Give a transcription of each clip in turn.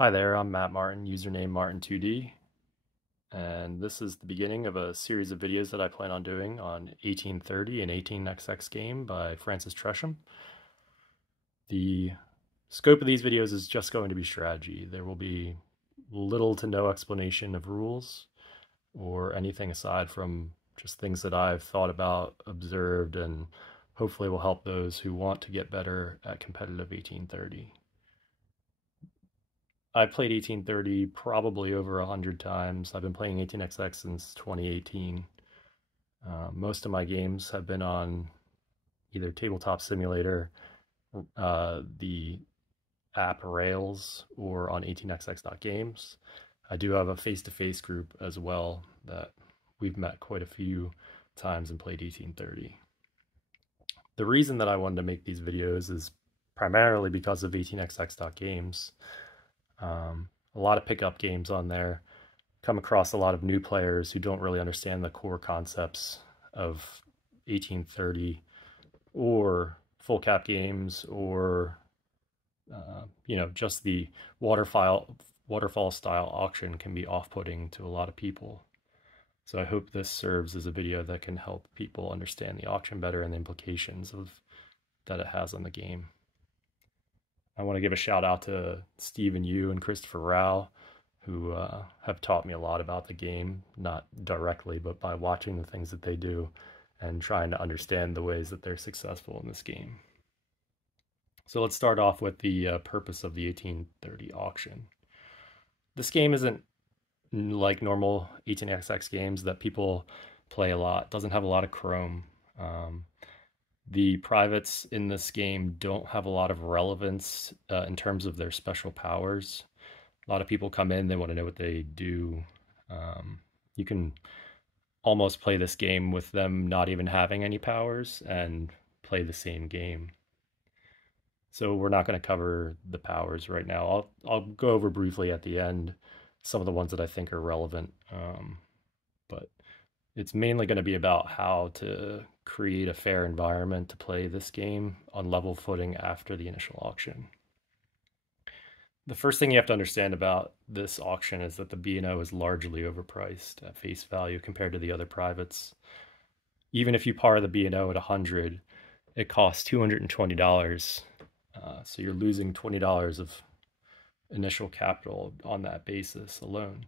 Hi there, I'm Matt Martin, username Martin2D, and this is the beginning of a series of videos that I plan on doing on 1830, an 18xx game by Francis Tresham. The scope of these videos is just going to be strategy. There will be little to no explanation of rules or anything aside from just things that I've thought about, observed, and hopefully will help those who want to get better at competitive 1830. I played 1830 probably over 100 times. I've been playing 18xx since 2018. Most of my games have been on either Tabletop Simulator, the app Rails, or on 18xx.games. I do have a face-to-face group as well that we've met quite a few times and played 1830. The reason that I wanted to make these videos is primarily because of 18xx.games. A lot of pickup games on there. Come across a lot of new players who don't really understand the core concepts of 1830 or full cap games, or just the waterfall style auction can be off-putting to a lot of people. So I hope this serves as a video that can help people understand the auction better and the implications that it has on the game. I want to give a shout out to Stephen Yu and Christopher Rao, who have taught me a lot about the game, not directly, but by watching the things that they do and trying to understand the ways that they're successful in this game. So let's start off with the purpose of the 1830 auction. This game isn't like normal 18xx games that people play a lot. It doesn't have a lot of chrome. The privates in this game don't have a lot of relevance in terms of their special powers. A lot of people come in, they want to know what they do. You can almost play this game with them not even having any powers and play the same game. So we're not going to cover the powers right now. I'll go over briefly at the end some of the ones that I think are relevant. But it's mainly going to be about how to create a fair environment to play this game on level footing after the initial auction. The first thing you have to understand about this auction is that the B&O is largely overpriced at face value compared to the other privates. Even if you par the B&O at 100, it costs $220. So you're losing $20 of initial capital on that basis alone.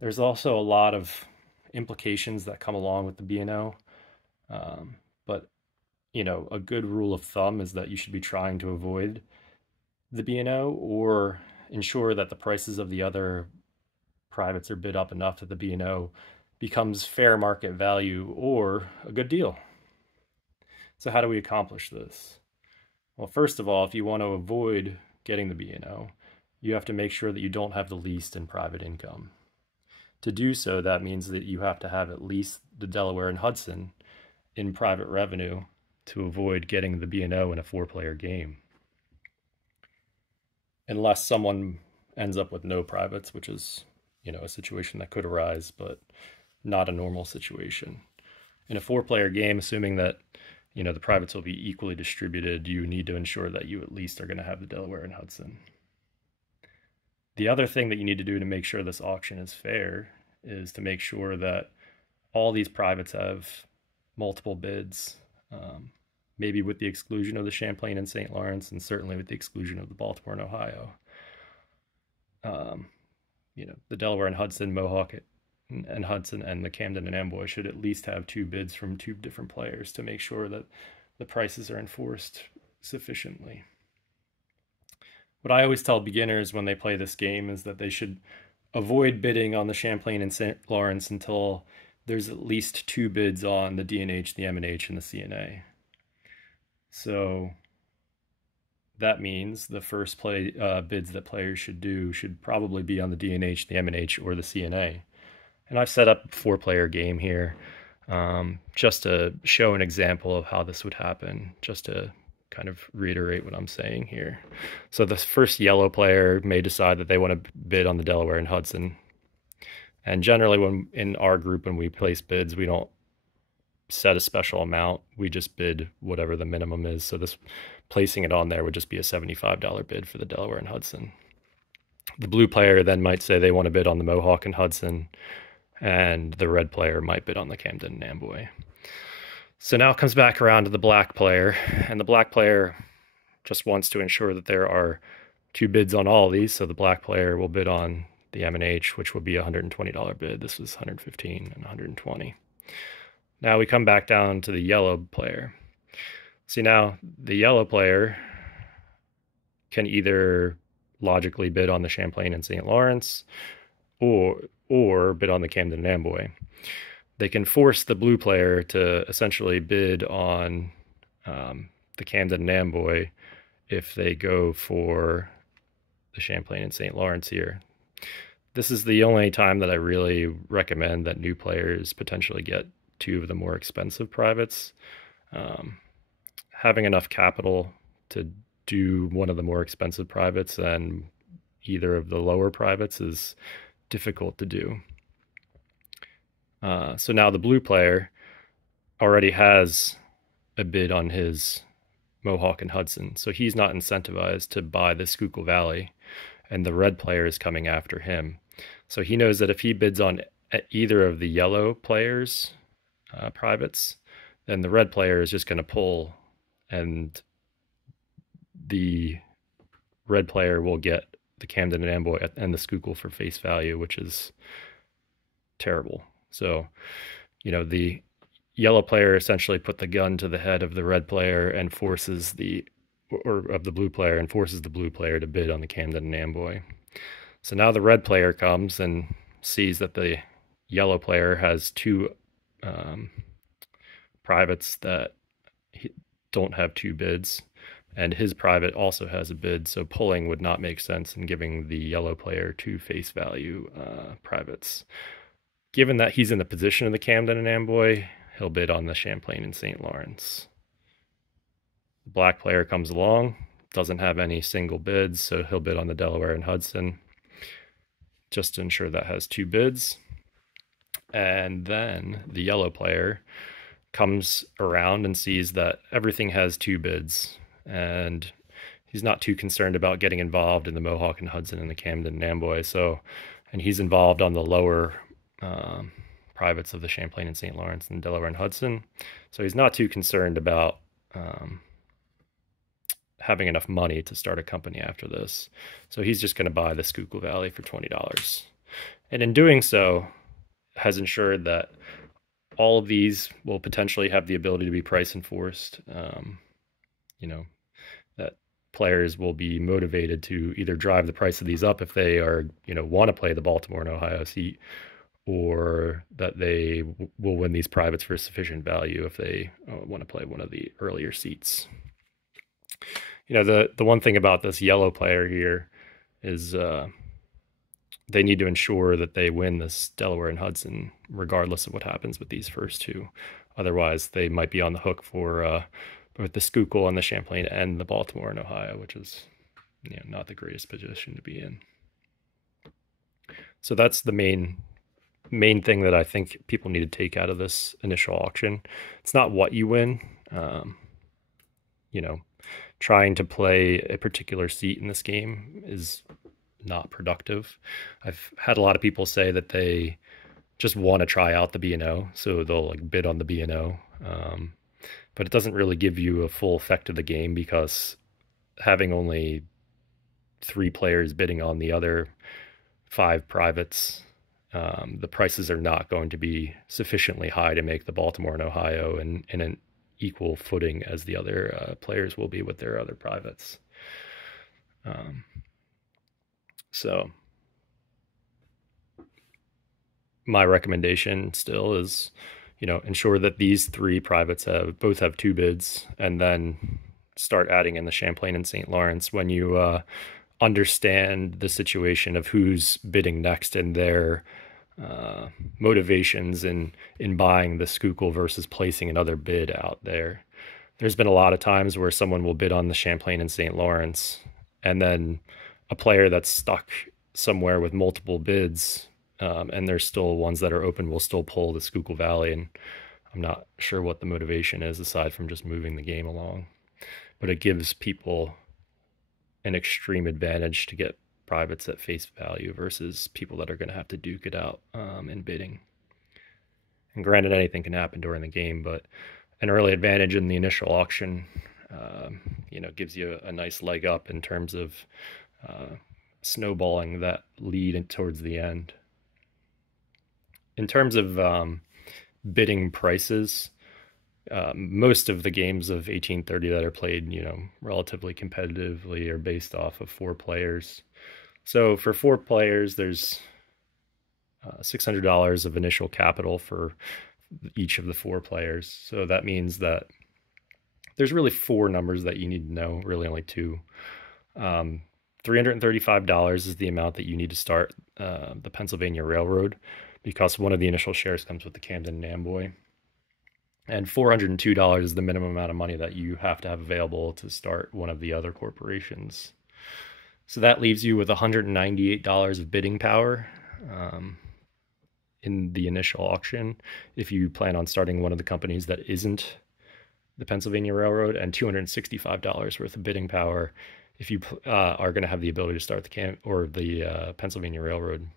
There's also a lot of implications that come along with the B&O. But a good rule of thumb is that you should be trying to avoid the B&O or ensure that the prices of the other privates are bid up enough that the B&O becomes fair market value or a good deal. So how do we accomplish this? Well, first of all, if you want to avoid getting the B&O, you have to make sure that you don't have the least in private income. To do so, that means that you have to have at least the Delaware and Hudson in private revenue to avoid getting the B&O in a 4-player game. Unless someone ends up with no privates, which is, a situation that could arise, but not a normal situation. In a 4-player game, assuming that, the privates will be equally distributed, you need to ensure that you at least are going to have the Delaware and Hudson. The other thing that you need to do to make sure this auction is fair is to make sure that all these privates have multiple bids, maybe with the exclusion of the Champlain and St. Lawrence, and certainly with the exclusion of the Baltimore and Ohio. The Delaware and Hudson, Mohawk and Hudson, and the Camden and Amboy should at least have 2 bids from 2 different players to make sure that the prices are enforced sufficiently. What I always tell beginners when they play this game is that they should avoid bidding on the Champlain and St. Lawrence until there's at least 2 bids on the D&H, the M&H, and the CNA. So that means the first bids that players should do should probably be on the D&H, the M&H, or the CNA. And I've set up a 4-player game here just to show an example of how this would happen, just to kind of reiterate what I'm saying here. So the first yellow player may decide that they want to bid on the Delaware and Hudson. And generally when in our group, when we place bids, we don't set a special amount. We just bid whatever the minimum is. So this placing it on there would just be a $75 bid for the Delaware and Hudson. The blue player then might say they want to bid on the Mohawk and Hudson, and the red player might bid on the Camden and Amboy. So now it comes back around to the black player, and the black player just wants to ensure that there are two bids on all of these. So the black player will bid on the M&H, which would be a $120 bid. This was $115 and $120. Now we come back down to the yellow player. See, now the yellow player can either logically bid on the Champlain and St. Lawrence or bid on the Camden and Amboy. They can force the blue player to essentially bid on the Camden and Amboy if they go for the Champlain and St. Lawrence here. This is the only time that I really recommend that new players potentially get two of the more expensive privates. Having enough capital to do one of the more expensive privates than either of the lower privates is difficult to do. So now the blue player already has a bid on his Mohawk and Hudson, so he's not incentivized to buy the Schuylkill Valley, and the red player is coming after him. So he knows that if he bids on either of the yellow players' privates, then the red player is just going to pull, and the red player will get the Camden and Amboy and the Schuylkill for face value, which is terrible. So, the yellow player essentially put the gun to the head of the red player and forces of the blue player and forces the blue player to bid on the Camden and Amboy. So now the red player comes and sees that the yellow player has two privates that don't have two bids, and his private also has a bid, so pulling would not make sense in giving the yellow player two face value privates. Given that he's in the position of the Camden and Amboy, he'll bid on the Champlain and St. Lawrence. The black player comes along, doesn't have any single bids, so he'll bid on the Delaware and Hudson, just to ensure that has two bids. And then the yellow player comes around and sees that everything has two bids, and he's not too concerned about getting involved in the Mohawk and Hudson and the Camden and Amboy. And he's involved on the lower privates of the Champlain and St. Lawrence and Delaware and Hudson. So he's not too concerned about having enough money to start a company after this. So he's just going to buy the Schuylkill Valley for $20. And in doing so, has ensured that all of these will potentially have the ability to be price enforced. That players will be motivated to either drive the price of these up if they are, want to play the Baltimore and Ohio seat, or that they will win these privates for sufficient value if they want to play one of the earlier seats. The one thing about this yellow player here is they need to ensure that they win this Delaware and Hudson regardless of what happens with these first two. Otherwise, they might be on the hook for both the Schuylkill and the Champlain and the Baltimore and Ohio, which is not the greatest position to be in. So that's the main thing that I think people need to take out of this initial auction. It's not what you win. Trying to play a particular seat in this game is not productive. I've had a lot of people say that they just want to try out the B&O, so they'll bid on the B&O. But it doesn't really give you a full effect of the game, because having only 3 players bidding on the other 5 privates, the prices are not going to be sufficiently high to make the Baltimore and Ohio in an equal footing as the other players will be with their other privates. So my recommendation still is, ensure that these 3 privates both have 2 bids, and then start adding in the Champlain and St. Lawrence when you understand the situation of who's bidding next and their motivations in buying the Schuylkill versus placing another bid out there. There's been a lot of times where someone will bid on the Champlain and St. Lawrence, and then a player that's stuck somewhere with multiple bids, and there's still ones that are open, will still pull the Schuylkill Valley, and I'm not sure what the motivation is aside from just moving the game along. But it gives people an extreme advantage to get privates at face value versus people that are going to have to duke it out in bidding. And granted, anything can happen during the game, but an early advantage in the initial auction, gives you a nice leg up in terms of snowballing that lead towards the end. In terms of bidding prices, most of the games of 1830 that are played, relatively competitively are based off of 4 players. So for 4 players, there's $600 of initial capital for each of the 4 players. So that means that there's really 4 numbers that you need to know, really only 2. $335 is the amount that you need to start the Pennsylvania Railroad, because one of the initial shares comes with the Camden and Amboy. And $402 is the minimum amount of money that you have to have available to start one of the other corporations. So that leaves you with $198 of bidding power in the initial auction if you plan on starting one of the companies that isn't the Pennsylvania Railroad, and $265 worth of bidding power if you are going to have the ability to start the Pennsylvania Railroad.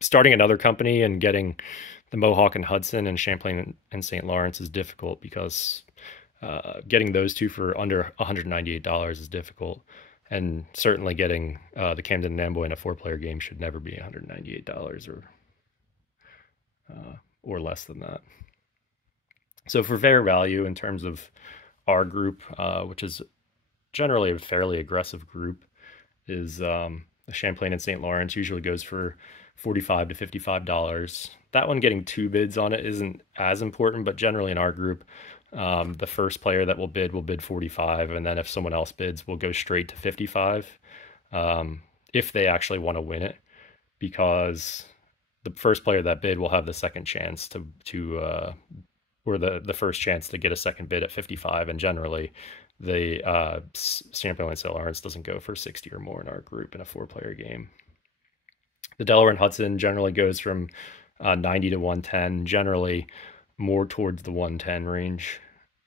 Starting another company and getting the Mohawk and Hudson and Champlain and St. Lawrence is difficult, because getting those 2 for under $198 is difficult. And certainly getting the Camden and Amboy in a 4-player game should never be $198 or less than that. So for fair value, in terms of our group, which is generally a fairly aggressive group, is the Champlain and St. Lawrence usually goes for $45 to $55. That one, getting 2 bids on it isn't as important, but generally in our group, the first player that will bid 45, and then if someone else bids, we'll go straight to 55 if they actually want to win it, because the first player that bid will have the second chance or the first chance to get a second bid at 55, and generally the Champlain and St. Lawrence doesn't go for 60 or more in our group in a 4-player game. The Delaware and Hudson generally goes from 90 to 110, generally more towards the 110 range.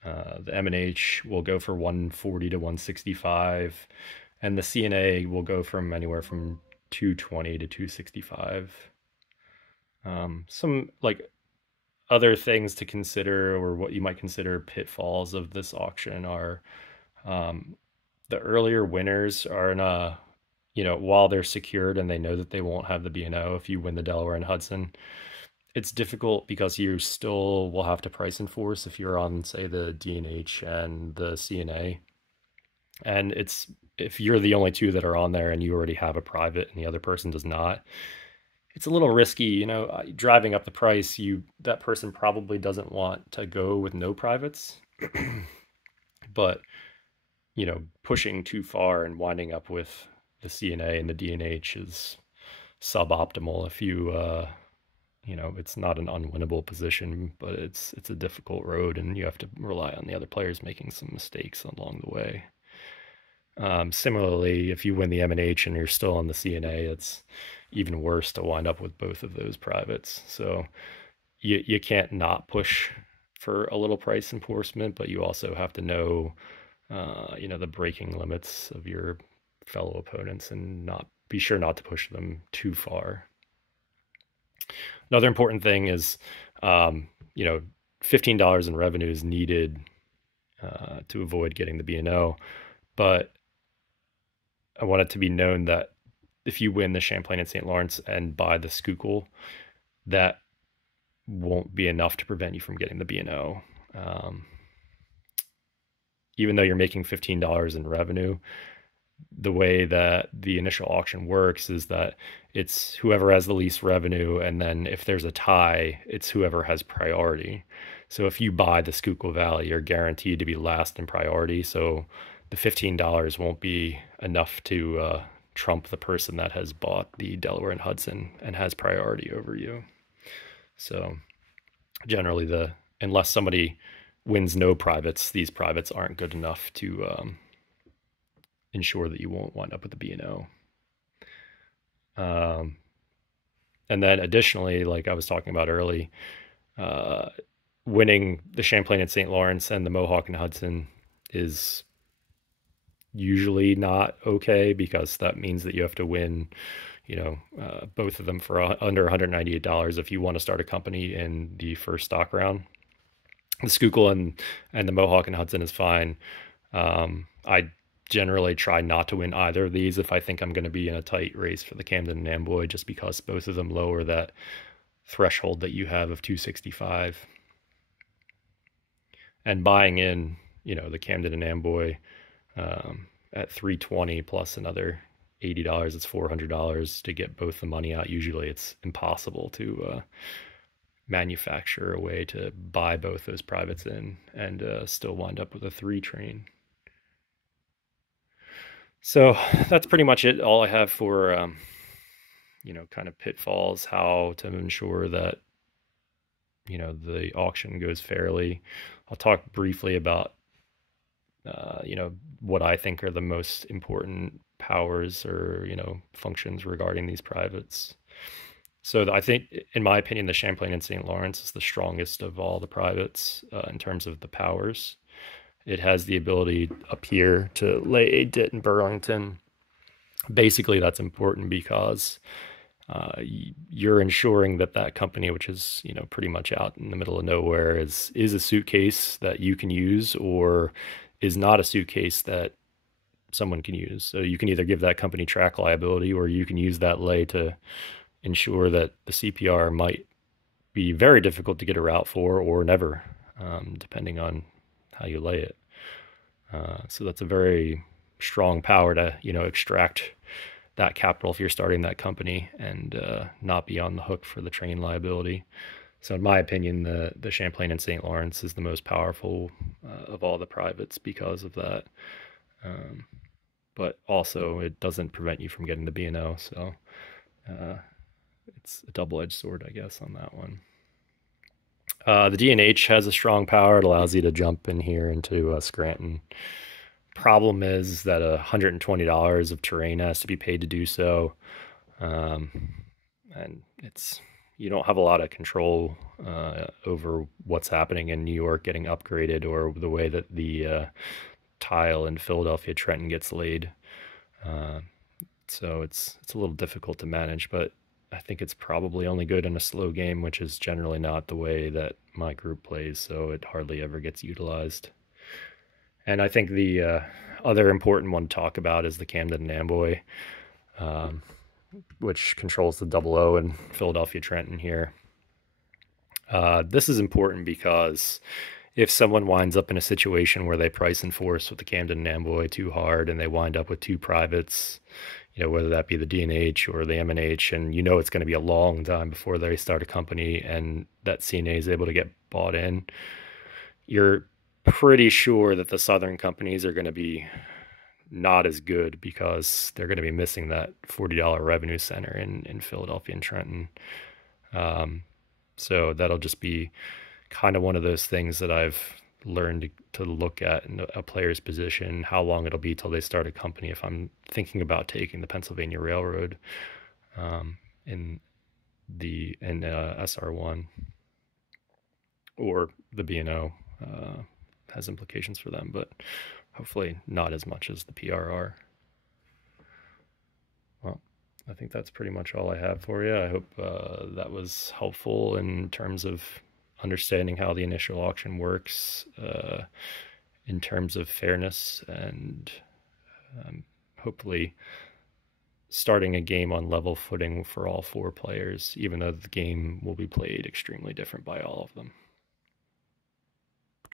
The M&H will go for 140 to 165, and the C&A will go from anywhere from 220 to 265. Some other things to consider, or what you might consider pitfalls of this auction, are the earlier winners are in a, while they're secured and they know that they won't have the B&O if you win the Delaware and Hudson, it's difficult because you still will have to price enforce if you're on, say, the D&H and the C&A. And if you're the only 2 that are on there and you already have a private and the other person does not, it's a little risky, driving up the price. That person probably doesn't want to go with no privates, but pushing too far and winding up with the C&A and the D&H is suboptimal. If it's not an unwinnable position, but it's a difficult road, and you have to rely on the other players making some mistakes along the way. Similarly, if you win the M&H and you're still on the C&A, it's even worse to wind up with both of those privates. So you can't not push for a little price enforcement, but you also have to know, the breaking limits of your fellow opponents and not be sure not to push them too far. Another important thing is, $15 in revenue is needed to avoid getting the B&O, but I want it to be known that if you win the Champlain and St. Lawrence and buy the Schuylkill, that won't be enough to prevent you from getting the B&O. Even though you're making $15 in revenue, the way that the initial auction works is that it's whoever has the least revenue, and then if there's a tie, it's whoever has priority. So if you buy the Schuylkill Valley, you're guaranteed to be last in priority. So the $15 won't be enough to trump the person that has bought the Delaware and Hudson and has priority over you. So generally, unless somebody wins no privates, these privates aren't good enough to ensure that you won't wind up with the B&O. And then additionally, like I was talking about early, winning the Champlain and St. Lawrence and the Mohawk and Hudson is usually not okay, because that means that you have to win, both of them for under $198 if you want to start a company in the first stock round. The Schuylkill and the Mohawk and Hudson is fine. I generally try not to win either of these if I think I'm going to be in a tight race for the Camden and Amboy, just because both of them lower that threshold that you have of 265. And buying in, the Camden and Amboy at 320 plus another $80, it's $400 to get both the money out. Usually it's impossible to manufacture a way to buy both those privates in and still wind up with a 3 train. So that's pretty much it. All I have for, kind of pitfalls, how to ensure that, the auction goes fairly. I'll talk briefly about, what I think are the most important powers or, functions regarding these privates. So I think, in my opinion, the Champlain and St. Lawrence is the strongest of all the privates in terms of the powers. It has the ability up here to lay a dit in Burlington. Basically, that's important because you're ensuring that that company, which is pretty much out in the middle of nowhere, is a suitcase that you can use, or is not a suitcase that someone can use. So you can either give that company track liability, or you can use that lay to ensure that the CPR might be very difficult to get a route for, or never, depending on how you lay it. So that's a very strong power to extract that capital if you're starting that company, and not be on the hook for the train liability. So in my opinion, the Champlain and St. Lawrence is the most powerful of all the privates because of that. But also it doesn't prevent you from getting the B&O. So it's a double-edged sword, I guess, on that one. The D&H has a strong power. It allows you to jump in here into Scranton. Problem is that $120 of terrain has to be paid to do so. And you don't have a lot of control over what's happening in New York getting upgraded, or the way that the tile in Philadelphia Trenton gets laid. So it's a little difficult to manage, but I think it's probably only good in a slow game, which is generally not the way that my group plays, so it hardly ever gets utilized. And I think the other important one to talk about is the Camden and Amboy, which controls the 00 in Philadelphia Trenton here. This is important because if someone winds up in a situation where they price and force with the Camden and Amboy too hard, and they wind up with 2 privates, whether that be the D&H or the M&H, and it's going to be a long time before they start a company and that CNA is able to get bought in, you're pretty sure that the Southern companies are going to be not as good, because they're going to be missing that $40 revenue center in Philadelphia and Trenton. So that'll just be kind of one of those things that I've learned to look at in a player's position, how long it'll be till they start a company. If I'm thinking about taking the Pennsylvania Railroad in SR1, or the B&O, has implications for them, but hopefully not as much as the PRR. Well, I think that's pretty much all I have for you. I hope that was helpful in terms of understanding how the initial auction works, in terms of fairness, and hopefully starting a game on level footing for all 4 players, even though the game will be played extremely different by all of them.